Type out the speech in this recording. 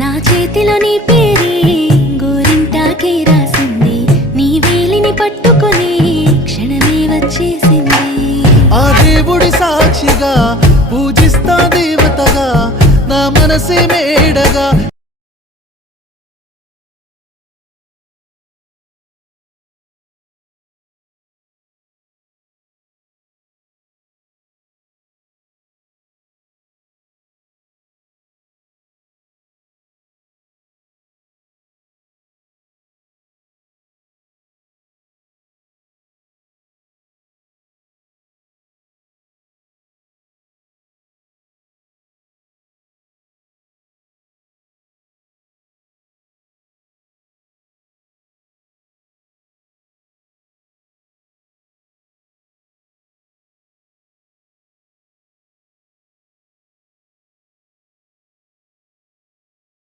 నా చేతిలో నీ పేరే గోరింటాకే రాసింది, నీ వేలిని పట్టుకొని క్షణమే వచ్చేసింది. ఆ దేవుడి సాక్షిగా పూజిస్తా దేవతగా, నా మనసే మేడగా